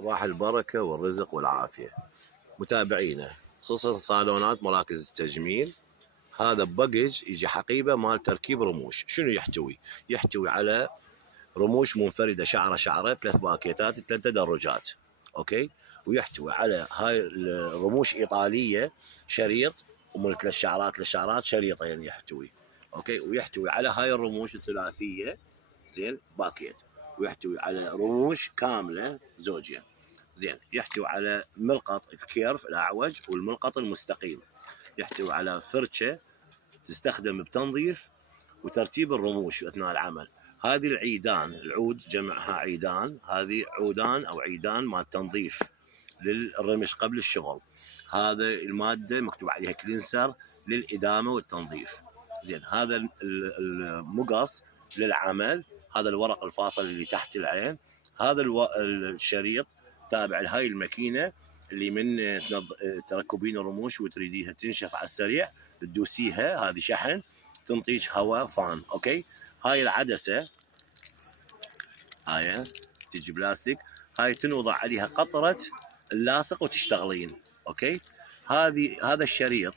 صباح البركة والرزق والعافية متابعينا، خصوصا صالونات مراكز التجميل. هذا باكج يجي حقيبة مال تركيب رموش. شنو يحتوي؟ يحتوي على رموش منفردة شعرة شعرة، 3 باكيتات 3 تدرجات، اوكي. ويحتوي على هاي الرموش إيطالية شريط، ومن 3 شعرات للشعرات شريطين يحتوي، اوكي. ويحتوي على هاي الرموش الثلاثية زين باكيت، ويحتوي على رموش كاملة زوجين زين. يحتوي على ملقط الكيرف الأعوج والملقط المستقيم. يحتوي على فرشة تستخدم بتنظيف وترتيب الرموش أثناء العمل. هذه العيدان، العود جمعها عيدان، هذه عودان أو عيدان مال تنظيف للرمش قبل الشغل. هذا المادة مكتوب عليها كلينسر للإدامة والتنظيف زين. هذا المقص للعمل، هذا الورق الفاصل اللي تحت العين، هذا الشريط تابع لهاي الماكينة اللي من تركبين الرموش وتريديها تنشف على السريع تدوسيها، هذه شحن تنطيك هواء فان، اوكي. هاي العدسة هاي تجي بلاستيك، هاي تنوضع عليها قطرة اللاصق وتشتغلين، اوكي. هذا الشريط،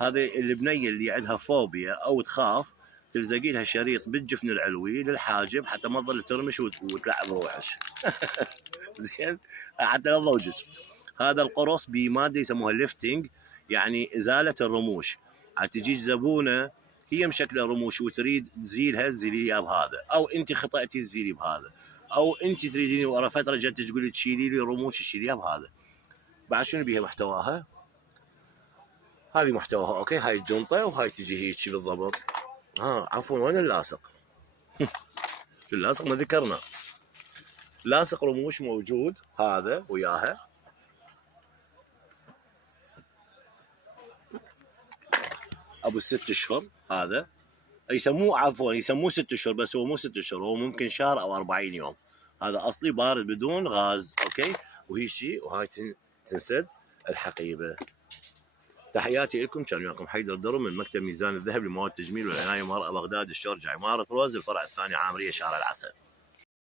هذا البنية اللي عندها فوبيا او تخاف تلزقي لها شريط بالجفن العلوي للحاجب حتى ما تظل ترمش وتلعب روحش زين، حتى لا تضوجك. هذا القرص بماده يسموها ليفتنج، يعني ازاله الرموش. عاد تجيك زبونه هي مشكله رموش وتريد تزيلها، تزيليها بهذا، او انت خطأتي تزيلي بهذا، او انت تريديني ورا فتره جت تقولي تشيلي لي رموش تشيليها بهذا. بعد شنو بيها محتواها؟ هذه محتواها، اوكي. هاي الجنطه وهاي تجي هيك بالضبط. عفوا، وين اللاصق؟ اللاصق ما ذكرنا. لاصق رموش موجود هذا وياها، ابو 6 اشهر. هذا يسموه، عفوا يسموه 6 اشهر، بس هو مو 6 اشهر، هو ممكن شهر او 40 يوم. هذا اصلي بارد بدون غاز، اوكي. وهي شيء، وهاي تنسد الحقيبه. تحياتي لكم، كان وياكم حيدر درو من مكتب ميزان الذهب لمواد التجميل والعنايه بمرأة بغداد، الشارجة، عماره روز، الفرع الثاني عامريه، شارع العسل.